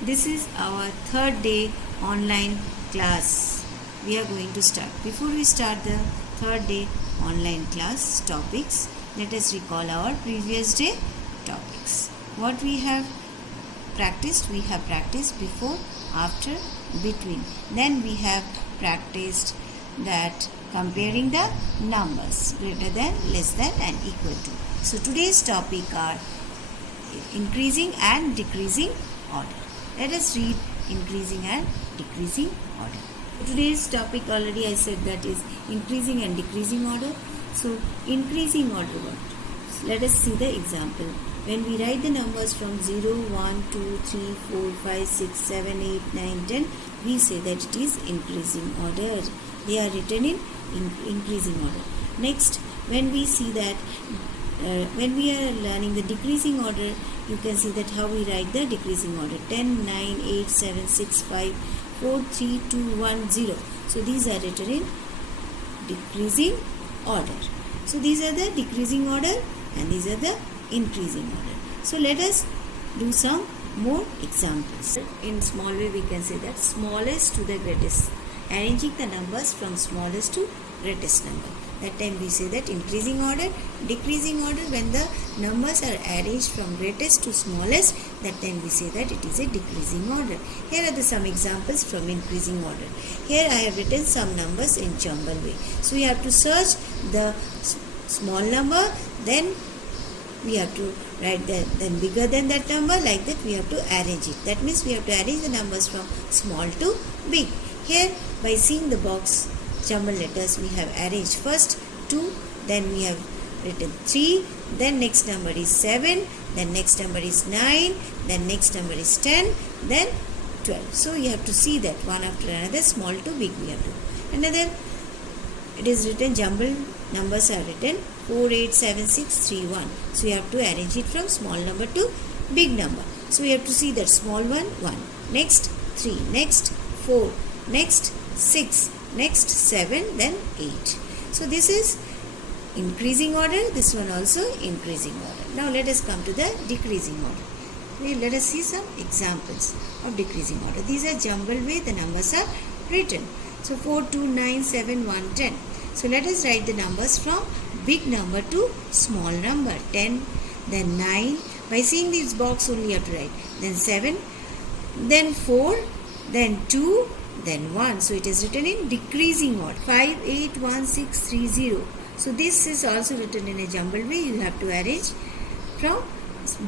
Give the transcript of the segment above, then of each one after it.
This is our third day online class. We are going to start. Before we start the third day online class topics, let us recall our previous day topics. What we have practiced? We have practiced before, after, between. Then we have practiced that comparing the numbers greater than, less than and equal to. So today's topic are increasing and decreasing order. Let us read increasing and decreasing order. Today's topic already I said that is increasing and decreasing order. So increasing order what? Let us see the example. When we write the numbers from 0, 1, 2, 3, 4, 5, 6, 7, 8, 9, 10, we say that it is increasing order. They are written in increasing order. Next, when we see that when we are learning the decreasing order, you can see that how we write the decreasing order. 10, 9, 8, 7, 6, 5, 4, 3, 2, 1, 0. So these are written in decreasing order. So these are the decreasing order and these are the increasing order. So let us do some more examples. In small way we can say that smallest to the greatest. Arranging the numbers from smallest to greatest number. That time we say that increasing order, decreasing order. When the numbers are arranged from greatest to smallest, that time we say that it is a decreasing order. Here are some examples from increasing order. Here I have written some numbers in jumble way. So we have to search the small number, then we have to write then bigger than that number, like that we have to arrange it. That means we have to arrange the numbers from small to big. Here by seeing the box jumble letters, we have arranged first 2, then we have written 3, then next number is 7, then next number is 9, then next number is 10, then 12. So you have to see that one after another, small to big we have to. Another, it is written jumble numbers are written 4, 8, 7, 6, 3, 1. So you have to arrange it from small number to big number. So we have to see that small one, 1, next 3, next 4, next 6, next 7, then 8. So this is increasing order, this one also increasing order. Now let us come to the decreasing order. Let us see some examples of decreasing order. These are jumble way the numbers are written. So 4, 2, 9, 7, 1, 10. So let us write the numbers from big number to small number. 10, then 9. By seeing this box only you have to write. Then 7, then 4, then 2, then 1. So it is written in decreasing order. 5, 8, 1, 6, 3, 0. So this is also written in a jumble way. You have to arrange from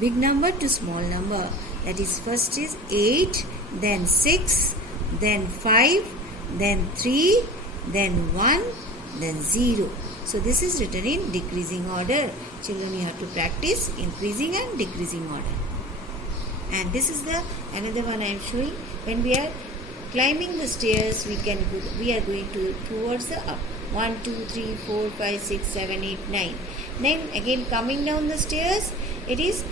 big number to small number. That is, first is 8, then 6, then 5, then 3, then 1, then 0. So this is written in decreasing order. Children, you have to practice increasing and decreasing order. And this is the another one I am showing. When we are climbing the stairs, we are going towards the up. 1, 2, 3, 4, 5, 6, 7, 8, 9. Then again coming down the stairs, it is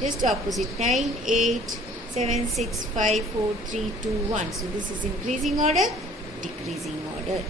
just opposite. 9, 8, 7, 6, 5, 4, 3, 2, 1. So this is increasing order, decreasing order.